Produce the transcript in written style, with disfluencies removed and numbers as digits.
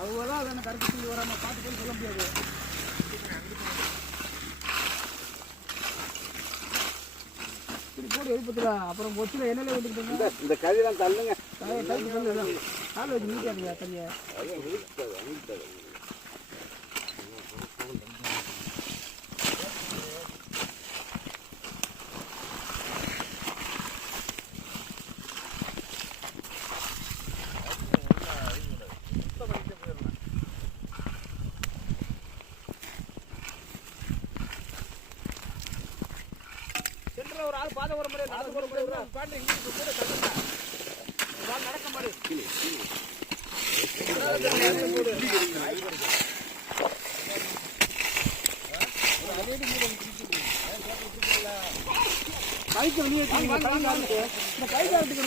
அவ்வளோதான் அதை கருத்து சொல்லி வராமல் பார்த்து போய் சொல்ல முடியாது. இப்படி போட்டு எழுப்பத்துல அப்புறம் ஒச்சில எண்ணெயில விட்டுக்கிட்டீங்க. இந்த கதையெல்லாம் தள்ளுங்க. டைட்டு சொல்லு கால் வச்சு நீட்டாதுங்க தண்ணியை. ஒரு ஆள் பாத ஒரு முறை நடக்க மாடு கைக்கு வெளியே கை காட்டுக்கு